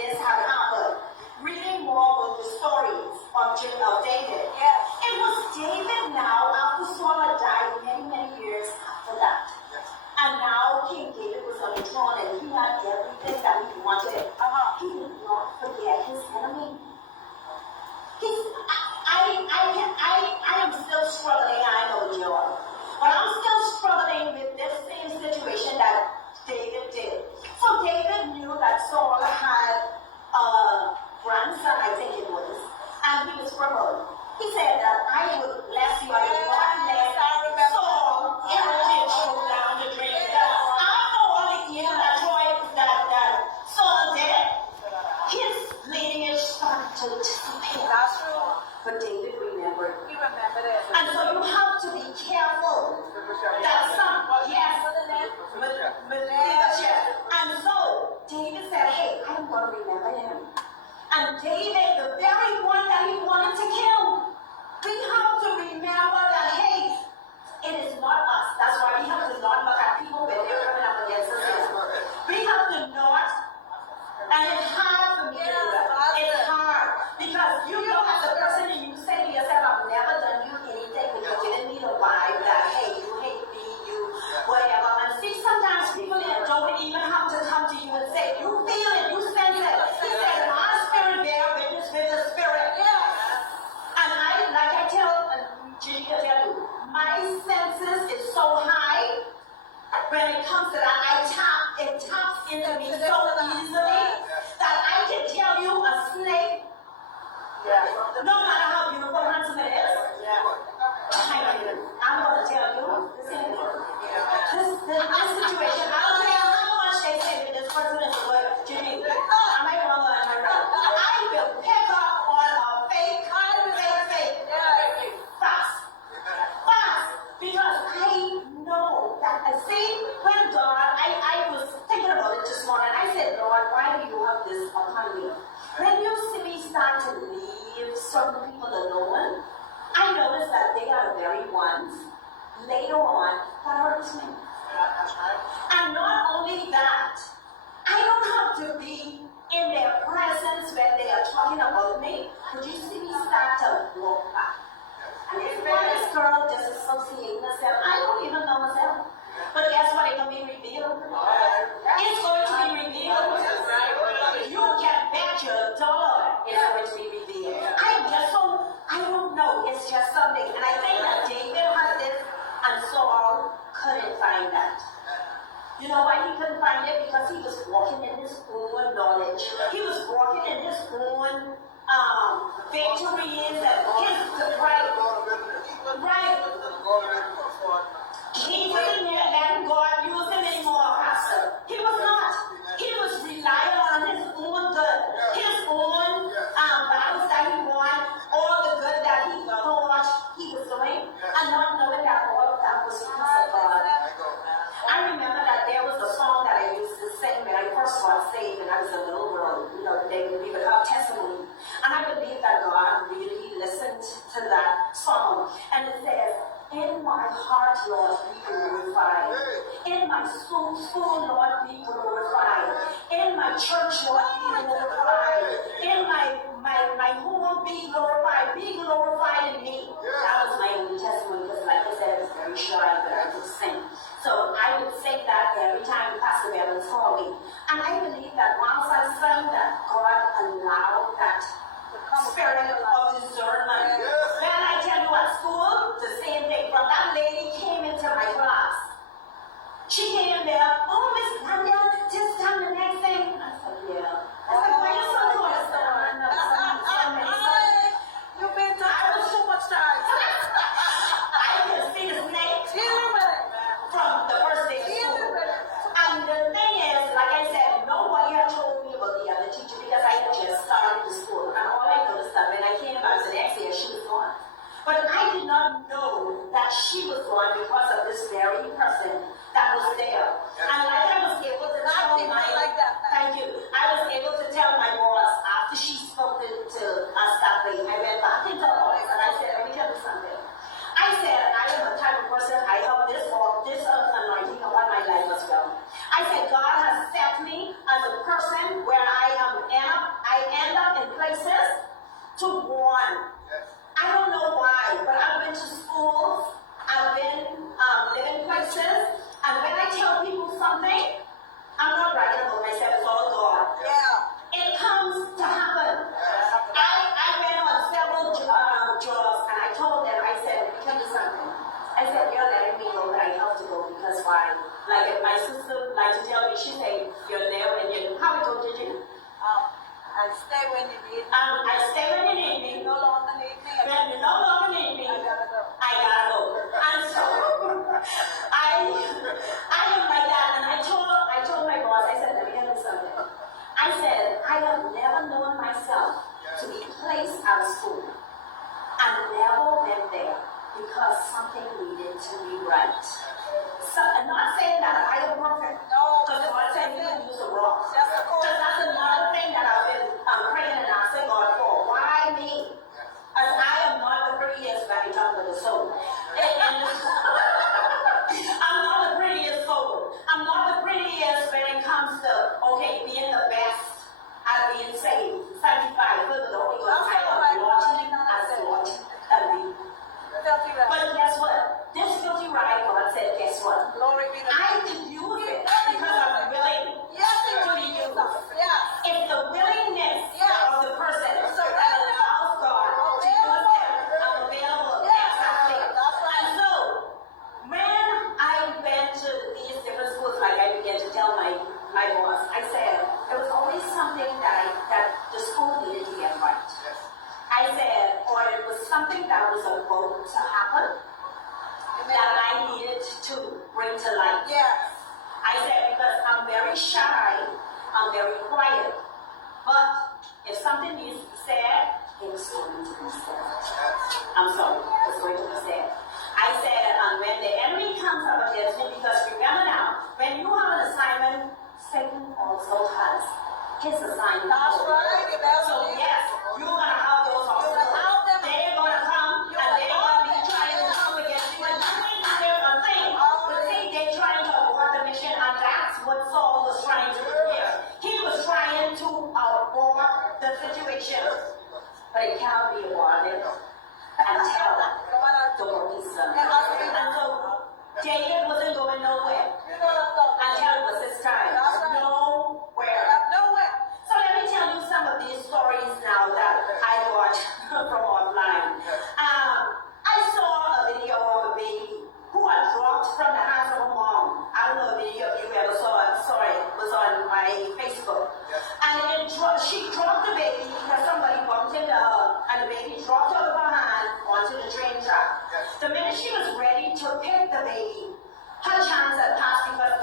this had happened. Reading more with the stories of David. Yes. It was David now, after Saul had died many, many years after that. Yes. And now King David was on the throne and he had everything that he wanted. He did not forget his enemy. I am still struggling, I know you are. But I'm still struggling with this same situation that David did. So David knew that Saul had a grandson, I think it was, and he was crippled. He said that I would bless you, I would not let Saul in the ditch go down the drain. After all the years that Saul did, his lineage started to disappear. That's true. But David remembered. He remembered it. And so you have to be careful that and so David said, hey, I'm going to remember him. And David, the very one that he wanted to kill, we have to remember that, hey, it is not us. That's why we have to not look at people when they're coming up against us. We have to not, and it's hard for me to do that. It's hard. Because you know as a person and you say to yourself, I've never done you anything, but you're giving me the vibe that, hey, you hate me, you whatever. And see, sometimes people don't even have to come to you and say, you feel it, you sense it. He said, my spirit bear witness with the spirit. Yes. And like I tell Ginny, my senses is so high when it comes to that. It taps into me so easily that I can tell you a snake, no matter how beautiful, handsome it is. I'm going to tell you, this situation, I don't care how much they say that this person is good, Jimmy, I might want to I will pick up on a fake, fast, because I know that, see, when God, I was thinking about it this morning, I said, Lord, why do you have this upon me? When you see me start to leave certain people alone, I notice that they are the very ones later on that hurts me. And not only that, I don't have to be in their presence when they are talking about me, but you see me start to walk back. And if this girl disassociating herself, I don't even know myself. But guess what? It can be revealed. It's going to be revealed. You can bet your dollar it's going to be revealed. I don't know. It's just something. And I think that David had this and Saul couldn't find that. You know why he couldn't find it? Because he was walking in his own knowledge. He was walking in his own victories and his right. He wasn't letting God use him anymore, Pastor. He was not. He was relying on his own good, his own battles that he won, all the good that he thought he was doing, and not knowing that all of that was because of God. I remember that there was a song that I used to sing when I first got saved, and I was a little girl. You know, we would have testimony, and I believe that God really listened to that song, and it says, in my heart, Lord, be glorified. In my soul, Lord, be glorified. In my church, Lord, be glorified. In my home, be glorified. Be glorified in me. That was my only testimony because, like I said, I was very shy, but I could sing. So I would say that every time Pastor Bevan saw me. And I believe that once I sang that, God allowed that spirit of discernment. Then I tell you at school, the same thing. From that lady came into my class. She came in there, oh, Miss Tanya, just tell the next thing. I said, yeah. I said, why you so good? I said, you've been tired so much time. I can see the snake from the first day of school. And the thing is, like I said, nobody had told me about the other teacher because I had just started the school. And all I noticed that when I came stay when you need me. I stay when you need me. You no longer need me. When you no longer need me, I gotta go. I gotta go. And so I am like that, and I told my boss, I said, let me tell you something. I said, I have never known myself to be placed out of school. I never went there because something needed to be right. So I'm not saying that I am perfect. No, Because God said you can use a rock. just a Because call. that's another thing that I've been praying and asking God for. Why me? As I am not the prettiest when it comes to the soul. I'm not the prettiest soul. I'm not the prettiest when it comes to, okay, being the best at being saved, sanctified, filled with the Holy Ghost. I am watching as watching and be. Filthy rag. But guess what? This filthy ride, God said, guess what? Glory be to God. I can use it because I'm willing Yes, to be used. yes. It's the willingness of the person that allows God to use them. I'm available. Exactly. And so, when I went to these different schools, like I began to tell my boss, I said, there was always something that the school needed to get right. I said, or it was something that was about to happen that I needed to bring to light. Yes. I said, because I'm very shy, I'm very quiet. But if something needs to be said, it's going to be said. I'm sorry, it's going to be said. I said, when the enemy comes up against me, because remember now, when you have an assignment, Satan also has his assignment. That's right. You better So believe it. yes, you're going to have those You're gonna have them. they're going to come, and they're going to be trying to come against you. And you think that they're a thing, but see, they're trying to abort the mission, and that's what Saul was trying to do here. He was trying to abort the situation, but it cannot be aborted until the work is done. And so David wasn't going nowhere until it was his time. Nowhere. Nowhere. So let me tell you some of these stories now that I got from online. I saw a video of a baby who had dropped from the hands of a mom. I don't know if any of you ever saw it. Sorry, it was on my Facebook. And she dropped the baby because somebody bumped into her, and the baby dropped out of her hand onto the train track. The minute she was ready to pick the baby, her chance had passed because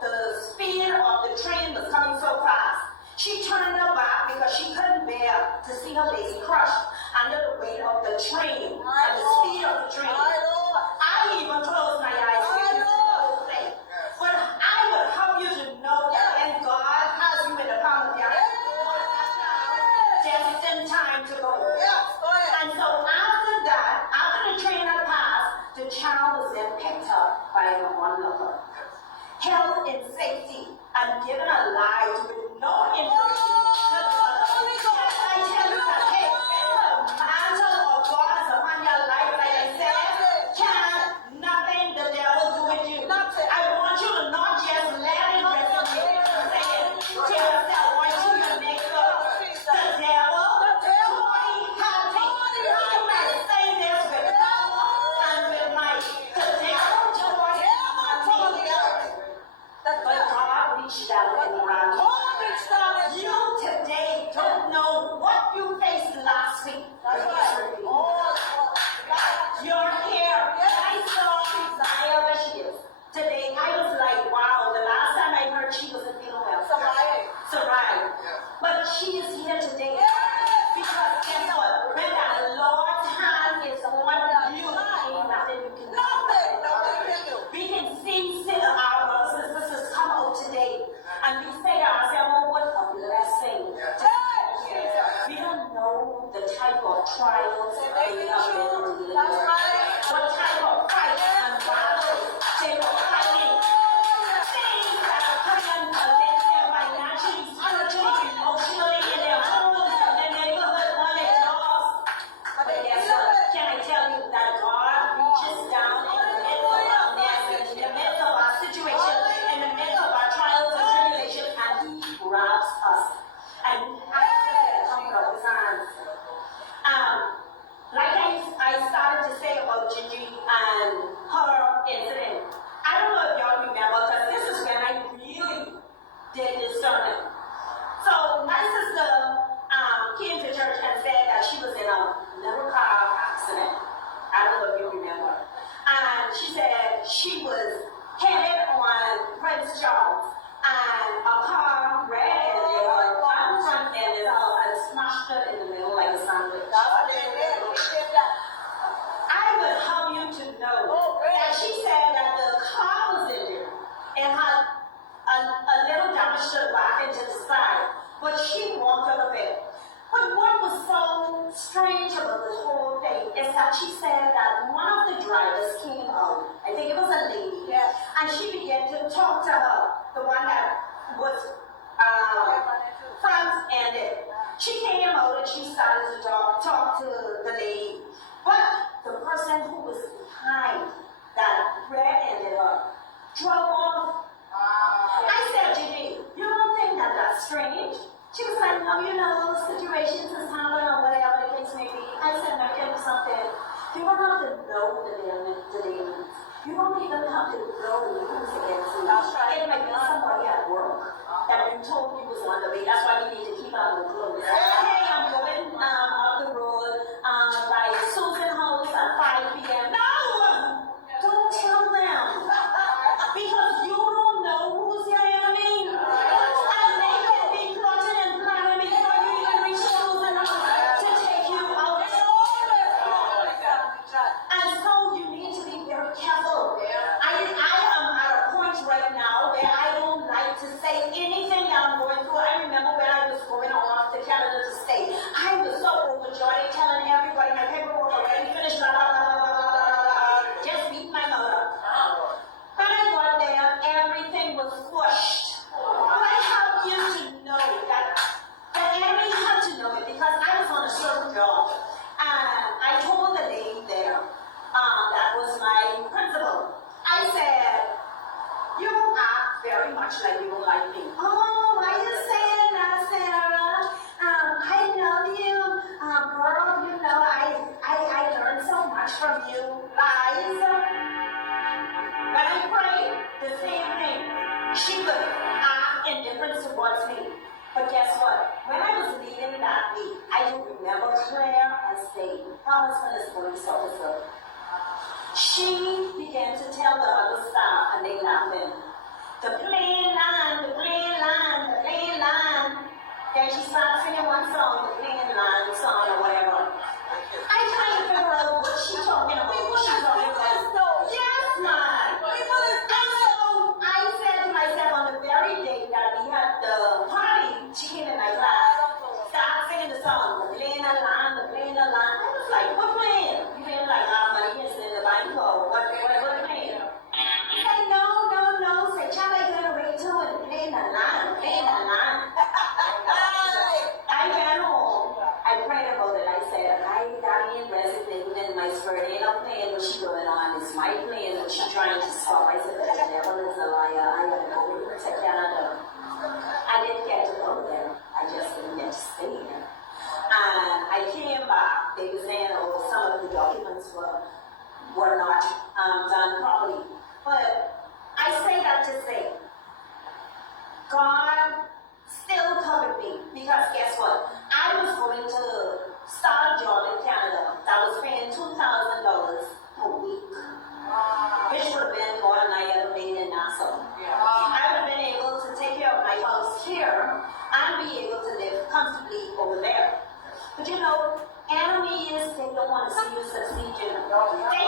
the speed of the train was coming so fast. She turned her back because she couldn't bear to see her baby crushed under the weight of the train and the speed of the train. I even closed my eyes to see the whole thing. But I would help you to know that when God has you in the palm of your hand, just in time to go. And so after that, after the train had passed, the child was then picked up by the onlooker, held in safety, and given a lie with no information. I tell you that, hey, the mantle of God is upon your life, like I said, can nothing the devil do with you. I want you to not just let it resonate, say it to yourself. I want you to make the devil toy happy. You might say this with power and with might. The devil toy happy. But God reached out and around you. You today don't know what you faced last week. You're here. I saw Isaiah where she is. Today I was like, wow, the last time I heard she wasn't feeling well. Sarai. But she is here today. Because guess what? When the Lord's hand is on you, ain't nothing you can do. We can see our brothers and sisters come out today, and we say to ourselves, oh, what a blessing. We don't know the type of trials they have been dealing with. What type of fight and battles they were fighting. Things that are coming against them financially, spiritually, emotionally, in their homes, in their neighborhood, on their jobs. But guess what? Can I tell you that God reaches down in the midst of our mess, in the midst of our situation, in the midst of our trials and tribulations, and He grabs us. And He has to come up with hands. Like I is that she said that one of the drivers came out, I think it was a lady, Yeah. and she began to talk to her, the one that was front-ended. She came out and she started to talk to the lady. But the person who was behind that rear-ended her drove off. I said, Jimmy, you don't think that that's strange? She was like, no, you know, situations has happened or whatever the case may be. I said, no, tell you something. You don't have to know the demons. You don't even have to know who's against you. It might be somebody at work that you told you was on the way. That's why you need to keep on the clothes. Hey, I'm going up the road by Susan House at 5 p.m. No! Don't tell them. Because you don't know who's your enemy. And they can be plotting and planning before you even reach Susan House to take you out. And so you need to be very careful. I am at a point right now where I don't like to say anything that I'm going through. I remember when I was going off to Canada to stay. I was so overjoyed telling everybody my paperwork already finished. Blah, blah, blah, blah, blah, blah, blah. Just beat my mouth up. When I got there, everything was squashed. But I have you to know that the enemy had to know it because I was on a certain job. And I told the lady there, that was my principal. I said, you act very much like you don't like me. Oh, why you saying that, Sarah? I love you. Girl, you know, I learned so much from you. Lies. When I prayed, the same thing. She would act indifferent towards me. But guess what? When I was leaving that week, I don't remember Claire as day. Her husband is a police officer. She began to tell the other staff, and they laughed in. The plane line, the plane line, the plane line. Then she started singing one song, the plane line song or whatever. I trying to figure out what she's talking about. What she's talking about. Yes, man. And so I said to myself on the very day that we had the party, she came in my class, started singing the song, the plane line, the plane line. I was like, what plane? You feel like money is in the bank or what plane? He said, no. Say, child, I got away to it. Plane line. I went home. I prayed about it. I said, Daddy, resonating in my spirit. Ain't no plane what she going on. It's my plane that she trying to stop. I said, the devil is a liar. I gotta go to Canada. I didn't get to go there. I just didn't get to stay there. And I came back. They were saying, oh, some of the documents were not done properly. But I say that to say, God still covered me because guess what? I was going to start a job in Canada that was paying $2,000 a week, which would have been more than I ever made in Nassau. I would have been able to take care of my house here and be able to live comfortably over there. But you know, enemies, they don't want to see you succeed. They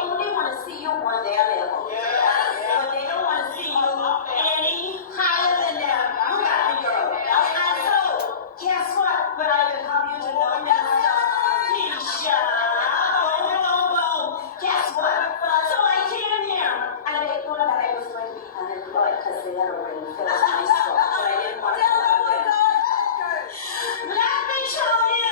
only want to see you on their level. But they don't want to see you any higher than them. You got to go. And so, guess what? But I will help you to know, Minister Keisha. Guess what? So I came here, and they thought that I was going to be unemployed because they had already filled my stuff. But I didn't want to go out there. Let me show you.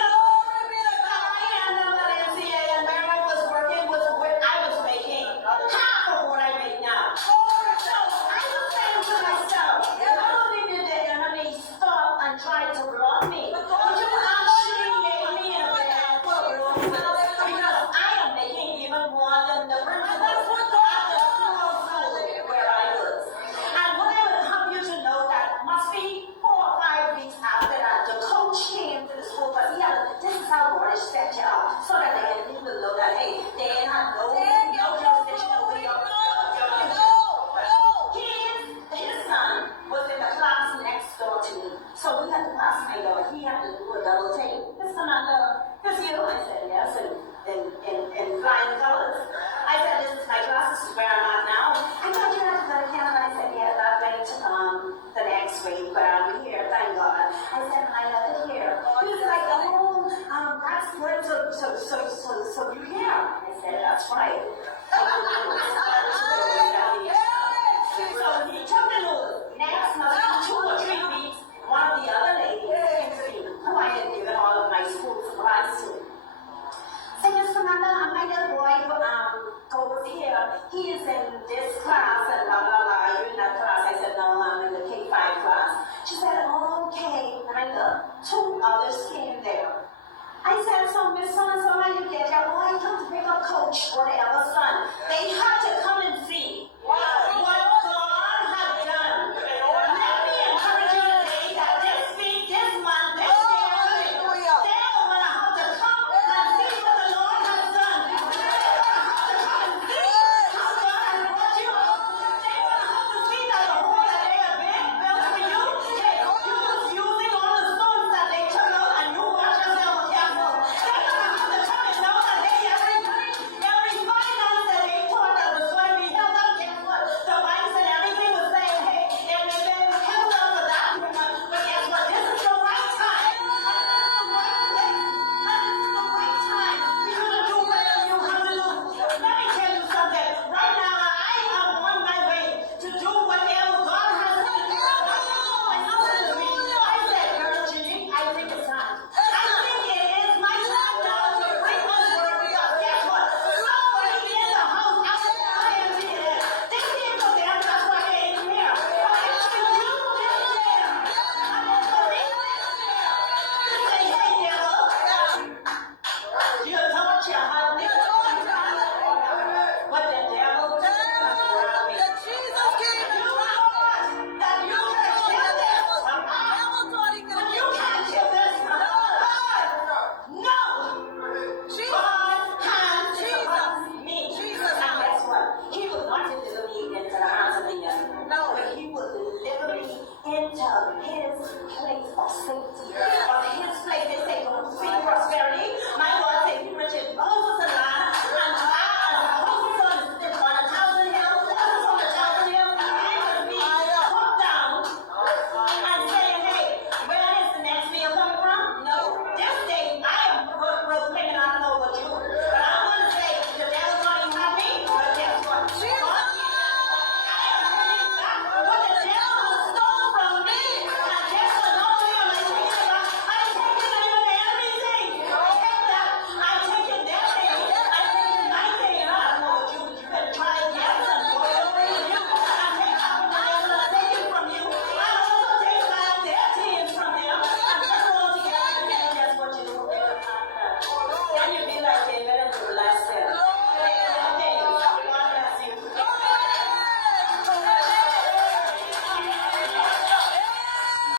Tried to block me. But you actually made me a bad problem because I am making even more than the principal at the small school where I was. And what I would have you to know that must be 4 or 5 weeks after that, the coach came to the school, but this is how God has set you up so that they can people know that, hey, they have no jurisdiction over your future. His son was in the class next door to me. So we had to pass my door. He had to he is in this class and blah, blah, blah. Are you in that class? I said, no, I'm in the K-5 class. She said, oh, okay. And the two others came there. I said, so Miss So-and-so, how you get here? Oh, I come to pick up Coach, whatever.